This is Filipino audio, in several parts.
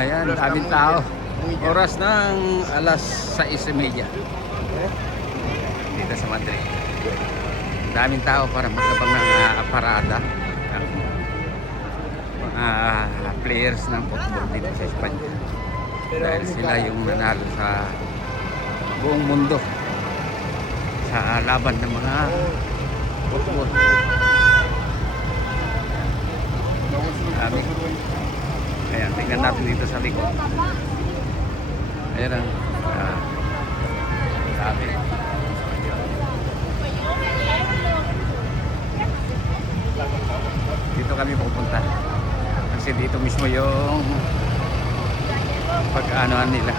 Ayan, daming tao. Oras ng alas 6:30 dito sa Madrid. Daming tao para maglabang ng parada. Mga players ng football dito sa Espanya. Dahil sila yung nanalo sa buong mundo sa laban ng mga football. Dami. Ayan, tingnan natin dito sa likod. Ayan ang dami. Dito kami pupunta. Kasi dito mismo yung pag-anoan nila.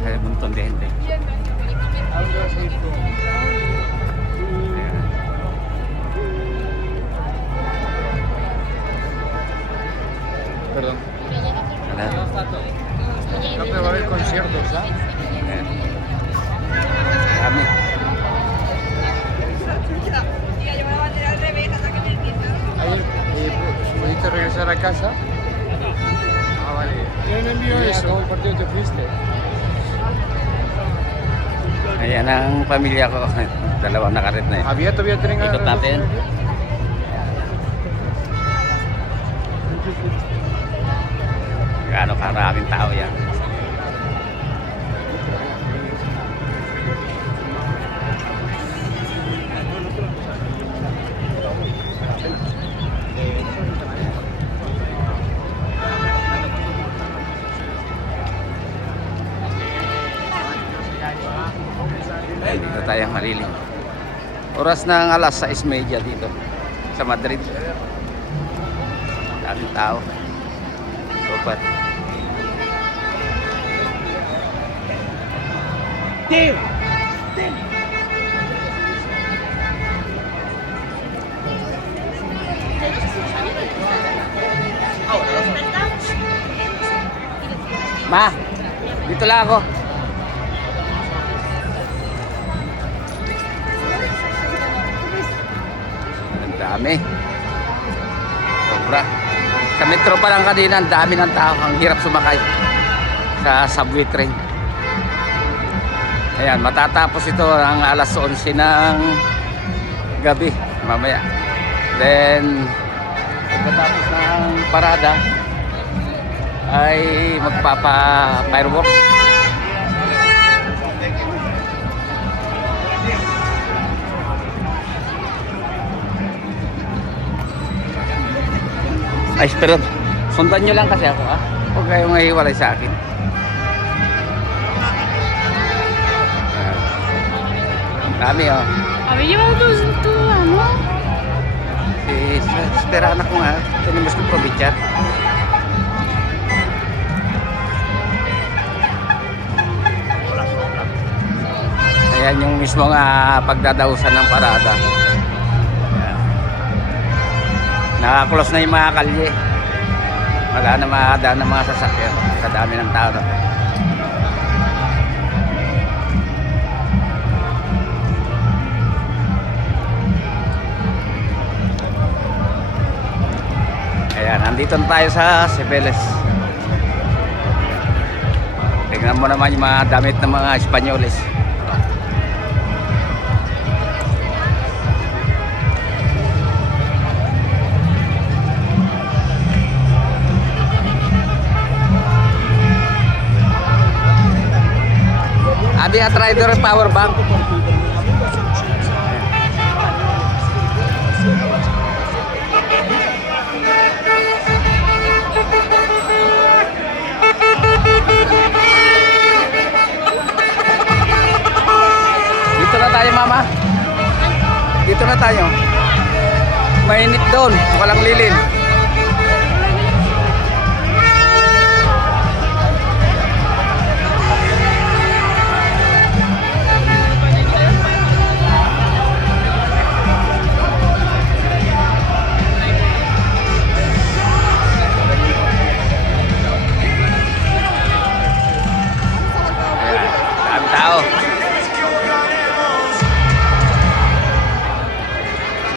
Hay un montón de gente. Perdón. Hola. No, pero va a haber conciertos, ¿ah? Dami. Ayer, ¿pudiste regresar a casa? Ah, vale. ¿Quién envió eso? Acabó el partido, te fuiste. Ayan ang pamilya ko. Dalawang nakarit na yun. Había todavía tren. Ikot natin. Gaano karaming tao yan. Dito tayo maliling. Oras ng alas 6:30 dito sa Madrid. Daming tao. Super. Team! Ma, dito lang ako. Ang dami. Sobra. Sa metro pa lang kanina, ang dami ng tao. Ang hirap sumakay sa subway train. Ayan, matatapos ito ang alas 11 ng gabi mamaya. Then pagkatapos ng parada ay magpapa-firework. Ay, pero sundan nyo lang kasi ako, ha? Huwag kayong mahiwalay sa akin. Dami, oh. Había llevado tu ano? Espera anak ko nga. Tenemos que aprovechar. Ayan yung mismong pagdadausan ng parada. Nakakulos na yung mga kalye. Wala na makakadaan ng mga sasakyan sa dami ng tao na. Ayan, nandito na tayo sa Cibeles. Tingnan mo naman yung mga damit ng mga Espanyoles. Había traído el power bank. Dito na tayo, mama. Dito na tayo. Mainit doon, walang lilin.